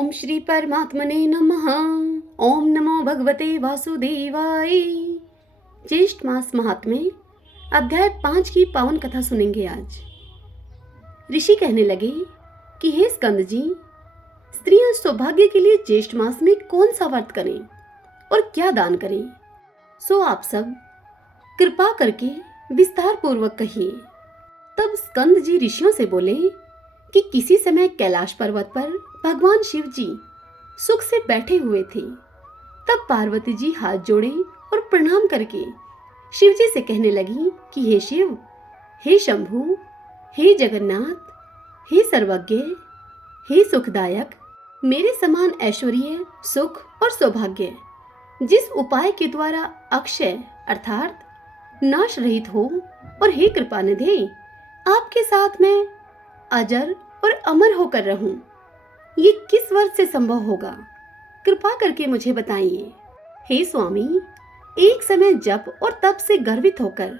ओम श्री परमात्मने नमः। ओम नमो भगवते वासुदेवाय। ज्येष्ठ मास महात्म्य अध्याय 5 की पावन कथा सुनेंगे आज। ऋषि कहने लगे कि हे स्कंद जी, स्त्रियां सौभाग्य के लिए ज्येष्ठ मास में कौन सा व्रत करें और क्या दान करें, सो आप सब कृपा करके विस्तार पूर्वक कहिए। तब स्कंद जी ऋषियों से बोले कि किसी समय कैलाश पर्वत पर भगवान शिव जी सुख से बैठे हुए थे। तब पार्वती जी हाथ जोड़े और प्रणाम करके शिव जी से कहने लगी कि हे शिव, हे शंभु, हे जगन्नाथ, हे सर्वज्ञ, हे सुखदायक, मेरे समान ऐश्वर्य, सुख और सौभाग्य जिस उपाय के द्वारा अक्षय अर्थात नाश रहित हो, और हे कृपानिधि, आपके साथ मैं अजर और अमर होकर रहूं, ये किस वर्ष से संभव होगा? कृपा करके मुझे बताइए। हे स्वामी, एक समय जप और तप से गर्वित होकर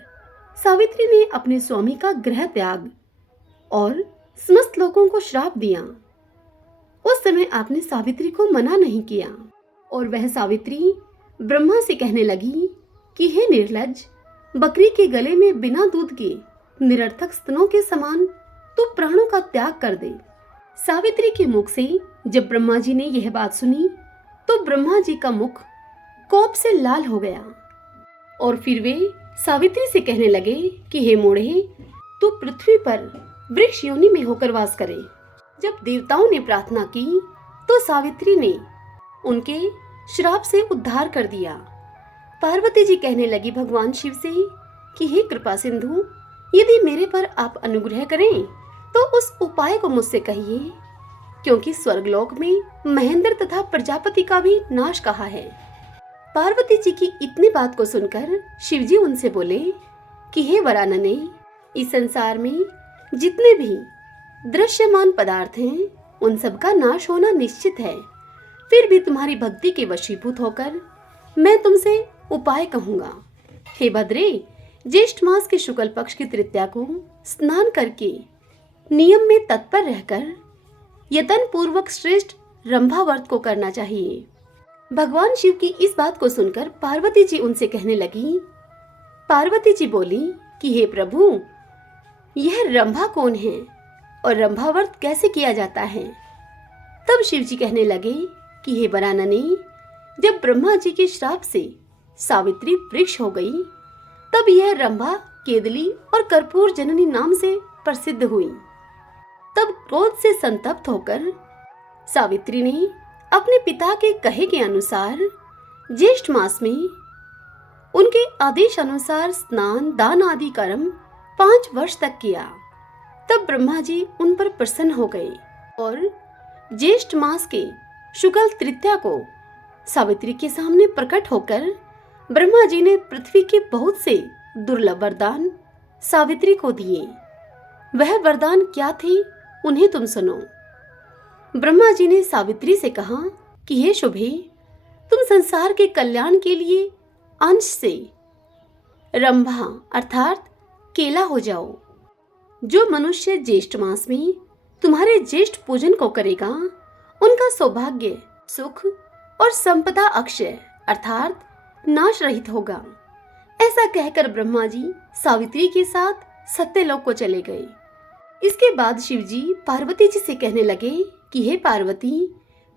सावित्री ने अपने स्वामी का गृह त्याग और समस्त लोगों को श्राप दिया। उस समय आपने सावित्री को मना नहीं किया और वह सावित्री ब्रह्मा से कहने लगी कि हे निर्लज्ज, बकरी के गले में बिना दूध के निरर्थक स्तनों के समान तू प्राणों का त्याग कर दे। सावित्री के मुख से जब ब्रह्मा जी ने यह बात सुनी तो ब्रह्मा जी का मुख कोप से लाल हो गया और फिर वे सावित्री से कहने लगे कि हे मूढ़े, तू पृथ्वी पर वृक्ष योनि में होकर वास करे। जब देवताओं ने प्रार्थना की तो सावित्री ने उनके श्राप से उद्धार कर दिया। पार्वती जी कहने लगी भगवान शिव से कि हे कृपा सिंधु, यदि मेरे पर आप अनुग्रह करें तो उस उपाय को मुझसे कहिए, क्योंकि स्वर्गलोक में महेंद्र तथा प्रजापति का भी नाश कहा है। पार्वती जी की इतनी बात को सुनकर शिवजी उनसे बोले कि हे वरानने, इस संसार में जितने भी दृश्यमान पदार्थ हैं उन सब का नाश होना निश्चित है। फिर भी तुम्हारी भक्ति के वशीभूत होकर मैं तुमसे उपाय कहूंगा। हे भद्रे, ज्येष्ठ मास के शुक्ल पक्ष की तृतीया को स्नान करके नियम में तत्पर रहकर यतन पूर्वक श्रेष्ठ रंभा व्रत को करना चाहिए। भगवान शिव की इस बात को सुनकर पार्वती जी उनसे कहने लगी। पार्वती जी बोली कि हे प्रभु, यह रंभा कौन है और रंभा व्रत कैसे किया जाता है? तब शिव जी कहने लगे कि हे वरानने, जब ब्रह्मा जी के श्राप से सावित्री वृक्ष हो गई तब यह रंभा केदली और कर्पूर जननी नाम से प्रसिद्ध हुई। तब क्रोध से संतप्त होकर सावित्री ने अपने पिता के कहे के अनुसार ज्येष्ठ मास में उनके आदेश अनुसार स्नान दान आदि कर्म 5 वर्ष तक किया। तब ब्रह्मा जी उन पर प्रसन्न हो गए और ज्येष्ठ मास के शुक्ल तृतीया को सावित्री के सामने प्रकट होकर ब्रह्मा जी ने पृथ्वी के बहुत से दुर्लभ वरदान सावित्री को दिए। वह वरदान क्या थे, उन्हें तुम सुनो। ब्रह्मा जी ने सावित्री से कहा कि हे शुभे, तुम संसार के कल्याण के लिए अंश से रंभा अर्थात केला हो जाओ। जो मनुष्य ज्येष्ठ मास में तुम्हारे ज्येष्ठ पूजन को करेगा उनका सौभाग्य, सुख और संपदा अक्षय अर्थात नाश रहित होगा। ऐसा कहकर ब्रह्मा जी सावित्री के साथ सत्यलोक को चले गए। इसके बाद शिव जी पार्वती जी से कहने लगे कि हे पार्वती,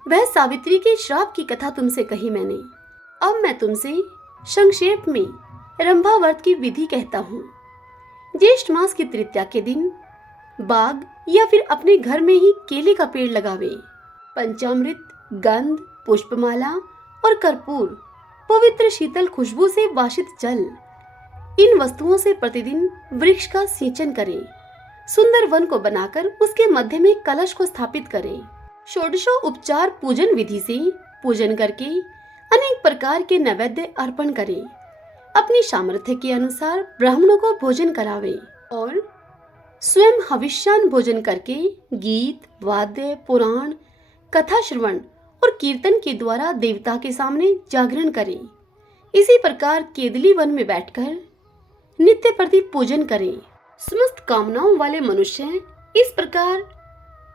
वह सावित्री के श्राप की कथा तुमसे कही मैंने। अब मैं तुमसे संक्षेप में रंभा व्रत की विधि कहता हूँ। ज्येष्ठ मास की तृतीया के दिन बाग या फिर अपने घर में ही केले का पेड़ लगावे। पंचामृत, गंध, पुष्पमाला और कर्पूर, पवित्र शीतल खुशबू से वासित जल, इन वस्तुओं से प्रतिदिन वृक्ष का सिंचन करें। सुंदर वन को बनाकर उसके मध्य में कलश को स्थापित करें। षोडशो उपचार पूजन विधि से पूजन करके अनेक प्रकार के नैवेद्य अर्पण करें। अपनी सामर्थ्य के अनुसार ब्राह्मणों को भोजन करावे और स्वयं हविष्यान भोजन करके गीत, वाद्य, पुराण, कथा श्रवण और कीर्तन के द्वारा देवता के सामने जागरण करें। इसी प्रकार केदली वन में बैठकर नित्य प्रति पूजन करें। समस्त कामनाओं वाले मनुष्य इस प्रकार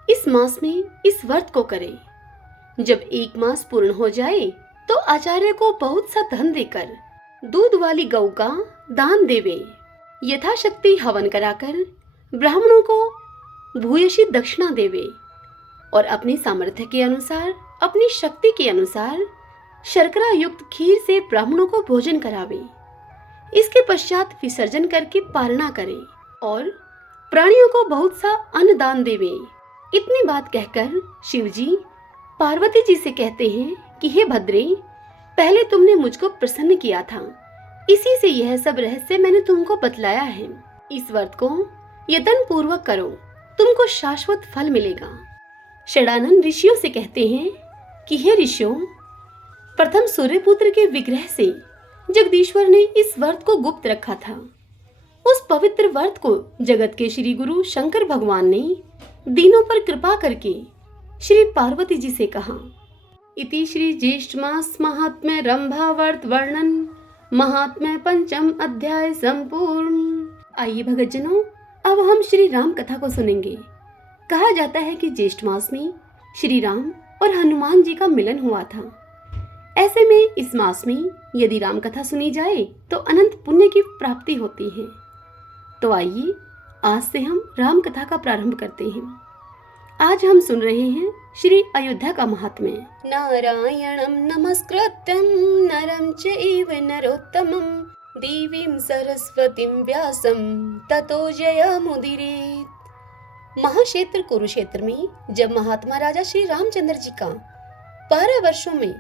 इस मास में इस व्रत को करें। जब 1 मास पूर्ण हो जाए तो आचार्य को बहुत सा धन देकर दूध वाली गौ का दान देवे। यथाशक्ति हवन कराकर ब्राह्मणों को भूयसी दक्षिणा देवे और अपनी सामर्थ्य के अनुसार, अपनी शक्ति के अनुसार शर्करा युक्त खीर से ब्राह्मणों को भोजन करावे। इसके पश्चात विसर्जन करके पारणा करे और प्राणियों को बहुत सा अन्न दान देवे। इतनी बात कहकर शिवजी पार्वती जी से कहते हैं कि हे भद्रे, पहले तुमने मुझको प्रसन्न किया था, इसी से यह सब रहस्य मैंने तुमको बतलाया है। इस व्रत को यत्न पूर्वक करो, तुमको शाश्वत फल मिलेगा। षडानंद ऋषियों से कहते हैं कि हे ऋषियों, प्रथम सूर्यपुत्र के विग्रह से जगदीश्वर ने इस व्रत को गुप्त रखा था। उस पवित्र व्रत को जगत के श्री गुरु शंकर भगवान ने दीनों पर कृपा करके श्री पार्वती जी से कहा। इति श्री ज्येष्ठ मास महात्म्य रंभा व्रत वर्णन महात्म्य पंचम अध्याय संपूर्ण। आइए भगतजनों, अब हम श्री राम कथा को सुनेंगे। कहा जाता है कि ज्येष्ठ मास में श्री राम और हनुमान जी का मिलन हुआ था। ऐसे में इस मास में यदि राम कथा सुनी जाए तो अनंत पुण्य की प्राप्ति होती है। तो आइए आज से हम राम कथा का प्रारंभ करते हैं। आज हम सुन रहे हैं श्री अयोध्या का महात्म्य। नारायणं नमस्कृत्यं नरं चैव नरोत्तमं देवीं सरस्वतीं व्यासं ततो जयमुदीरयेत्। महाक्षेत्र कुरुक्षेत्र में जब महात्मा राजा श्री रामचंद्र जी का 12 वर्षों में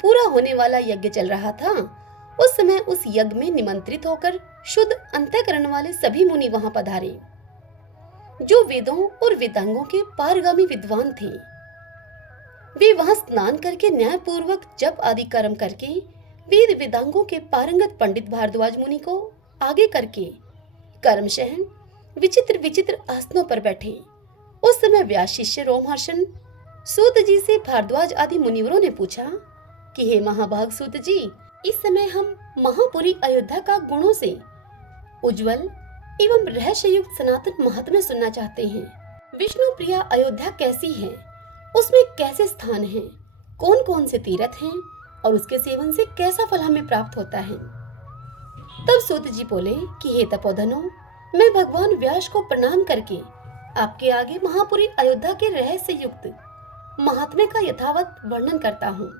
पूरा होने वाला यज्ञ चल रहा था, उस समय उस यज्ञ में निमंत्रित होकर शुद्ध अंतःकरण वाले सभी मुनि वहां पधारे, जो वेदों और वेदांगों के पारगामी विद्वान थे। वे वहां स्नान करके न्याय पूर्वक जप आदि कर्म करके वेद वेदांगों के पारंगत पंडित भारद्वाज मुनि को आगे करके कर्मशः विचित्र विचित्र आसनों पर बैठे। उस समय व्यास शिष्य रोमहर्षण सूत जी से भारद्वाज आदि मुनिवरों ने पूछा कि हे महाभाग सूत जी, इस समय हम महापुरी अयोध्या का गुणों से उज्जवल एवं रहस्ययुक्त सनातन महात्म्य सुनना चाहते हैं। विष्णु प्रिया अयोध्या कैसी है, उसमें कैसे स्थान हैं, कौन कौन से तीर्थ हैं और उसके सेवन से कैसा फल हमें प्राप्त होता है। तब सूत जी बोले कि हे तपोधनो, मैं भगवान व्यास को प्रणाम करके आपके आगे महापुरी अयोध्या के रहस्य युक्त महात्म्य का यथावत वर्णन करता हूँ।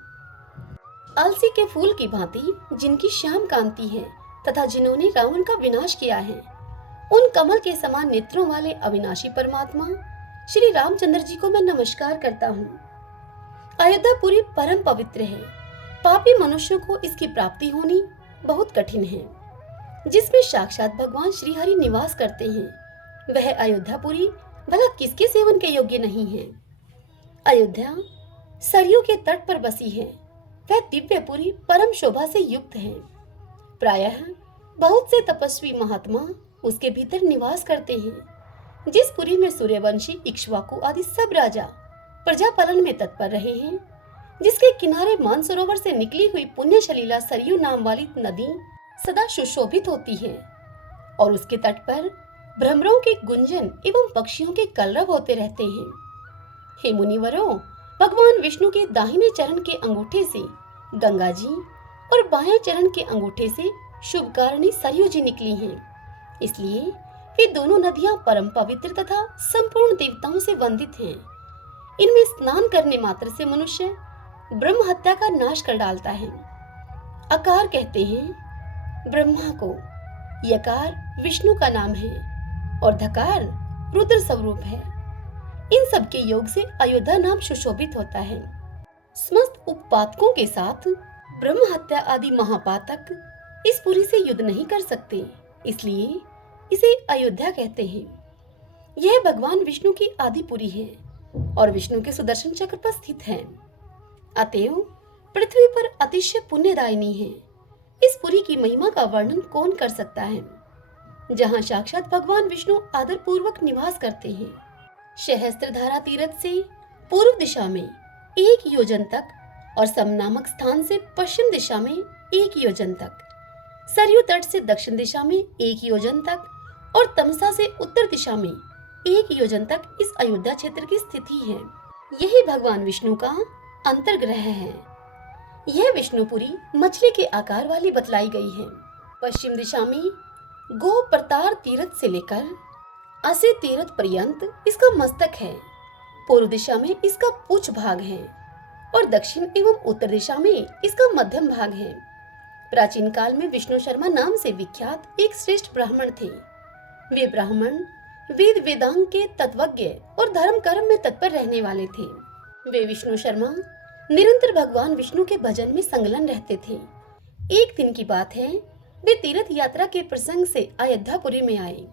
अलसी के फूल की भांति जिनकी श्याम कांति है तथा जिन्होंने रावण का विनाश किया है, उन कमल के समान नेत्रों वाले अविनाशी परमात्मा श्री रामचंद्र जी को मैं नमस्कार करता हूँ। अयोध्यापुरी परम पवित्र है, पापी मनुष्यों को इसकी प्राप्ति होनी बहुत कठिन है। जिसमें साक्षात भगवान श्री हरि निवास करते हैं, वह अयोध्यापुरी भला किसके सेवन के योग्य नहीं है। अयोध्या सरयू के तट पर बसी है, वह दिव्यपुरी परम शोभा से युक्त है। प्रायः बहुत से तपस्वी महात्मा उसके भीतर निवास करते हैं। जिस पुरी में सूर्यवंशी इक्ष्वाकु आदि सब राजा प्रजा पालन में तत्पर रहे हैं, जिसके किनारे मानसरोवर से निकली हुई पुण्य सलीला सरयू नाम वाली नदी सदा सुशोभित होती है और उसके तट पर भ्रमरों के गुंजन एवं पक्षियों के कलरव होते रहते हैं। हे मुनिवरों, भगवान विष्णु के दाहिने चरण के अंगूठे से गंगा जी और बाएं चरण के अंगूठे से शुभकारिणी सरयू जी निकली हैं। इसलिए वे दोनों नदियां परम पवित्र तथा संपूर्ण देवताओं से वंदित हैं। इनमें स्नान करने मात्र से मनुष्य ब्रह्म हत्या का नाश कर डालता है। अकार कहते हैं ब्रह्मा को, यकार विष्णु का नाम है और धकार रुद्र स्वरूप है। इन सब के योग से अयोध्या नाम सुशोभित होता है। समस्त उपपातकों के साथ ब्रह्म हत्या आदि महापातक इस पुरी से युद्ध नहीं कर सकते, इसलिए इसे अयोध्या कहते हैं। यह भगवान विष्णु की आदिपुरी है और विष्णु के सुदर्शन चक्र पर स्थित है। अतएव पृथ्वी पर अतिशय पुण्यदायिनी है। इस पुरी की महिमा का वर्णन कौन कर सकता है, जहाँ साक्षात भगवान विष्णु आदर पूर्वक निवास करते हैं। सहस्त्रधारा तीर्थ से पूर्व दिशा में 1 योजन तक और सम नामक स्थान से पश्चिम दिशा में 1 योजन तक, सरयू तट से दक्षिण दिशा में 1 योजन तक और तमसा से उत्तर दिशा में 1 योजन तक इस अयोध्या क्षेत्र की स्थिति है। यही भगवान विष्णु का अंतर्ग्रह है। यह विष्णुपुरी मछली के आकार वाली बतलाई गई है। पश्चिम दिशा में गो प्रतार तीर्थ से लेकर असे तीर्थ पर्यंत इसका मस्तक है। पूर्व दिशा में इसका पूछ भाग है और दक्षिण एवं उत्तर दिशा में इसका मध्यम भाग है। प्राचीन काल में विष्णु शर्मा नाम से विख्यात एक श्रेष्ठ ब्राह्मण थे। वे ब्राह्मण वेद वेदांग के तत्वज्ञ और धर्म कर्म में तत्पर रहने वाले थे। वे विष्णु शर्मा निरंतर भगवान विष्णु के भजन में संलग्न रहते थे। एक दिन की बात है, वे तीर्थ यात्रा के प्रसंग से अयोध्यापुरी में आए।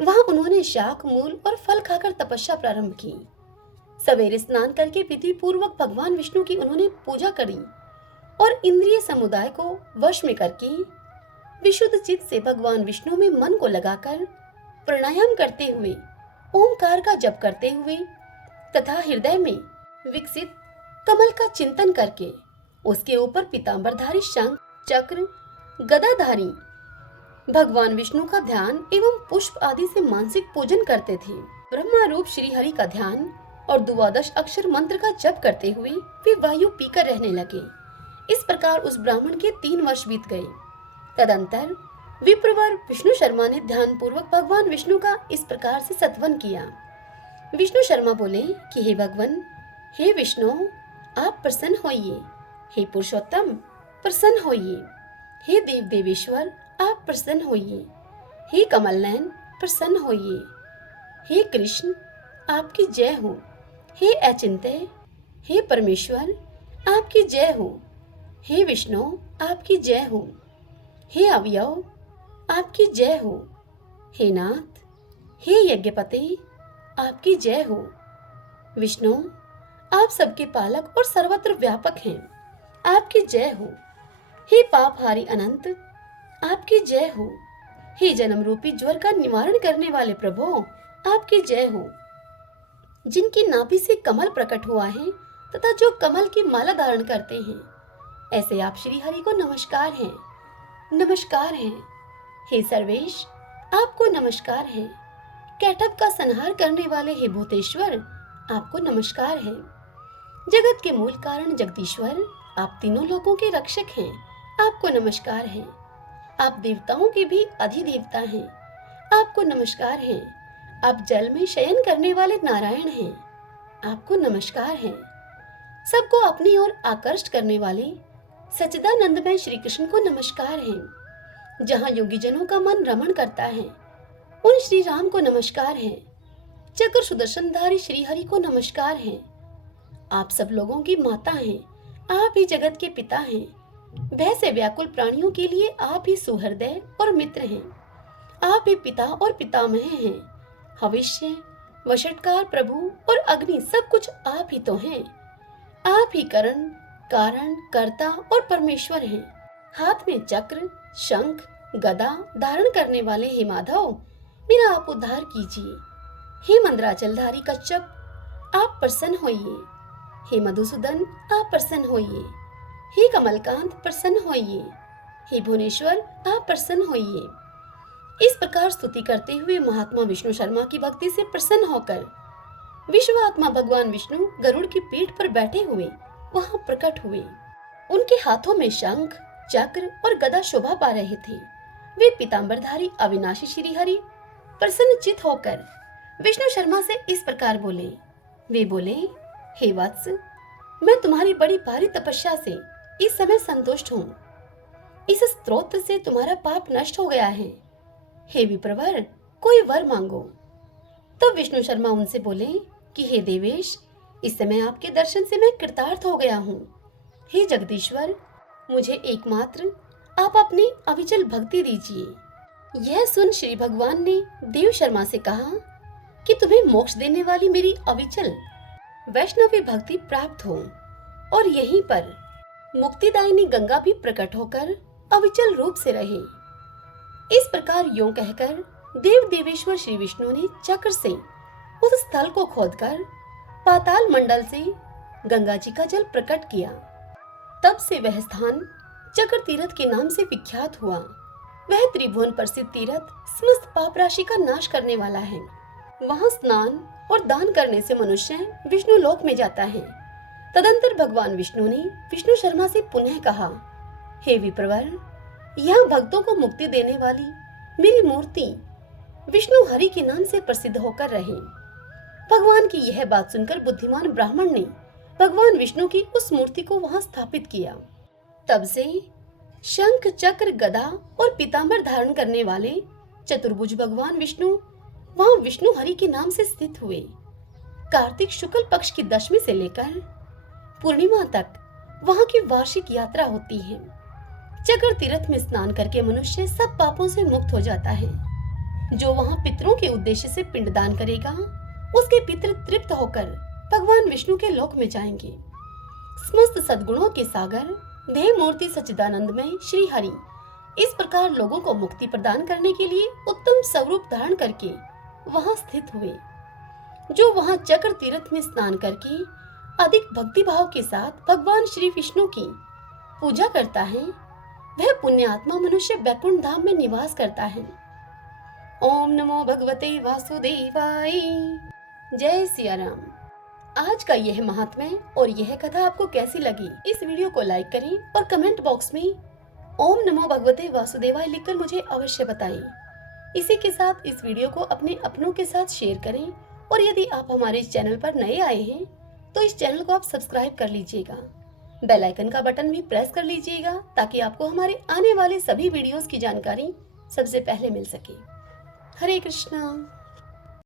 वहां उन्होंने शाक, मूल और फल खाकर तपस्या प्रारंभ की। सवेरे स्नान करके विधि पूर्वक भगवान विष्णु की उन्होंने पूजा करी और इंद्रिय समुदाय को वश में करके विशुद्ध चित्त से भगवान विष्णु में मन को लगाकर प्राणायाम करते हुए, ओमकार का जप करते हुए तथा हृदय में विकसित कमल का चिंतन करके उसके ऊपर पीतांबरधारी शंख, चक्र, गदाधारी भगवान विष्णु का ध्यान एवं पुष्प आदि से मानसिक पूजन करते थे। ब्रह्मा रूप श्री हरि का ध्यान और 12 अक्षर मंत्र का जप करते हुए वे वायु पीकर रहने लगे। इस प्रकार उस ब्राह्मण के 3 वर्ष बीत गए। तदंतर विप्रवर विष्णु शर्मा ने ध्यान पूर्वक भगवान विष्णु का इस प्रकार से सत्वन किया। विष्णु शर्मा बोले कि हे भगवान, हे विष्णु, आप प्रसन्न होइए। हे पुरुषोत्तम, प्रसन्न होइए। हे देव देवेश्वर, आप प्रसन्न होइए। हे कमल नयन, प्रसन्न होइए। हे कृष्ण, आपकी जय हो। हे अचिंत्य, हे परमेश्वर, आपकी जय हो। हे विष्णु, आपकी जय हो। हे अवयव, आपकी जय हो। हे नाथ, हे यज्ञपते, आपकी जय हो। विष्णु, आप सबके पालक और सर्वत्र व्यापक हैं, आपकी जय हो। हे पापहारी अनंत, आपकी जय हो। हे जन्म रूपी ज्वर का निवारण करने वाले प्रभु, आपकी जय हो। जिनकी नाभि से कमल प्रकट हुआ है तथा जो कमल की माला धारण करते हैं, ऐसे आप श्री हरि को नमस्कार है, नमस्कार है। हे सर्वेश, आपको नमस्कार है। कैटभ का संहार करने वाले हे भूतेश्वर, आपको नमस्कार है। जगत के मूल कारण जगदीश्वर, आप तीनों लोगों के रक्षक हैं, आपको नमस्कार है। आप देवताओं के भी अधिदेवता हैं, आपको नमस्कार है। आप जल में शयन करने वाले नारायण हैं, आपको नमस्कार है। सबको अपनी ओर आकर्षित करने वाले सच्चिदानंदमय श्री कृष्ण को नमस्कार है। जहाँ योगी जनों का मन रमण करता है, उन श्री राम को नमस्कार है। चक्र सुदर्शनधारी श्री हरि को नमस्कार है। आप सब लोगों की माता हैं, आप ही जगत के पिता हैं। भय से व्याकुल प्राणियों के लिए आप ही सुहृदय और मित्र हैं। आप ही पिता और पितामह हैं। भविष्य, वषटकार, प्रभु और अग्नि सब कुछ आप ही तो हैं। आप ही करण, कारण, कर्ता और परमेश्वर हैं। हाथ में चक्र, शंख, गदा धारण करने वाले हे माधव, मेरा आप उद्धार कीजिए। हे मंदराचलधारी कच्छप, आप प्रसन्न होइए। हे मधुसूदन, आप प्रसन्न होइए। हे कमलकांत, प्रसन्न होइए। हे भुवनेश्वर, आप प्रसन्न होइए। इस प्रकार स्तुति करते हुए महात्मा विष्णु शर्मा की भक्ति से प्रसन्न होकर विश्वात्मा भगवान विष्णु गरुड़ की पीठ पर बैठे हुए वहां प्रकट हुए। उनके हाथों में शंख, चक्र और गदा शोभा पा रहे थे। वे पीतांबरधारी अविनाशी श्री हरि प्रसन्नचित होकर विष्णु शर्मा से इस प्रकार बोले। वे बोले, हे वत्स, मैं तुम्हारी बड़ी भारी तपस्या से इस समय संतुष्ट हूँ। इस स्तोत्र से तुम्हारा पाप नष्ट हो गया है। हे विप्रवर, कोई वर मांगो। तब विष्णु शर्मा उनसे बोले कि हे देवेश, इस समय आपके दर्शन से मैं कृतार्थ हो गया हूँ। हे जगदीश्वर, मुझे एकमात्र आप अपनी अविचल भक्ति दीजिए। यह सुन श्री भगवान ने देव शर्मा से कहा कि तुम्हें मोक्ष देने वाली मेरी अविचल वैष्णवी भक्ति प्राप्त हो और यहीं पर मुक्तिदायिनी गंगा भी प्रकट होकर अविचल रूप से रहे। इस प्रकार यों कहकर देव देवेश्वर श्री विष्णु ने चक्र से उस स्थल को खोदकर पाताल मंडल से गंगा जी का जल प्रकट किया। तब से वह स्थान चक्र तीर्थ के नाम से विख्यात हुआ। वह त्रिभुवन प्रसिद्ध तीर्थ समस्त पाप राशि का नाश करने वाला है। वहां स्नान और दान करने से मनुष्य विष्णु लोक में जाता है। तदंतर भगवान विष्णु ने विष्णु शर्मा से पुनः कहा, हे विप्रवर, यहाँ भक्तों को मुक्ति देने वाली मेरी मूर्ति विष्णु हरि के नाम से प्रसिद्ध होकर रहे। भगवान की यह बात सुनकर बुद्धिमान ब्राह्मण ने भगवान विष्णु की उस मूर्ति को वहां स्थापित किया। तब से शंख, चक्र, गदा और पीतांबर धारण करने वाले चतुर्भुज भगवान विष्णु वहां विष्णु हरि के नाम से स्थित हुए। कार्तिक शुक्ल पक्ष की दशमी से लेकर पूर्णिमा तक वहां की वार्षिक यात्रा होती है। चक्र तीर्थ में स्नान करके मनुष्य सब पापों से मुक्त हो जाता है। जो वहां पितरों के उद्देश्य से पिंडदान करेगा, उसके पितर तृप्त होकर भगवान विष्णु के लोक में जाएंगे। समस्त सद्गुणों के सागर देह मूर्ति सच्चिदानंदमय श्री हरि इस प्रकार लोगों को मुक्ति प्रदान करने के लिए उत्तम स्वरूप धारण करके वहां स्थित हुए। जो वहां चक्र तीर्थ में स्नान करके अधिक भक्ति भाव के साथ भगवान श्री विष्णु की पूजा करता है, वह पुण्यात्मा मनुष्य वैकुंठ धाम में निवास करता है। ओम नमो भगवते वासुदेवाय। जय सिया राम। आज का यह महात्म्य और यह कथा आपको कैसी लगी? इस वीडियो को लाइक करें और कमेंट बॉक्स में ओम नमो भगवते वासुदेवाय लिखकर मुझे अवश्य बताएं। इसी के साथ इस वीडियो को अपने अपनों के साथ शेयर करें और यदि आप हमारे इस चैनल पर नए आए हैं तो इस चैनल को आप सब्सक्राइब कर लीजिएगा। बेल आइकन का बटन भी प्रेस कर लीजिएगा ताकि आपको हमारे आने वाले सभी वीडियोस की जानकारी सबसे पहले मिल सके। हरे कृष्णा।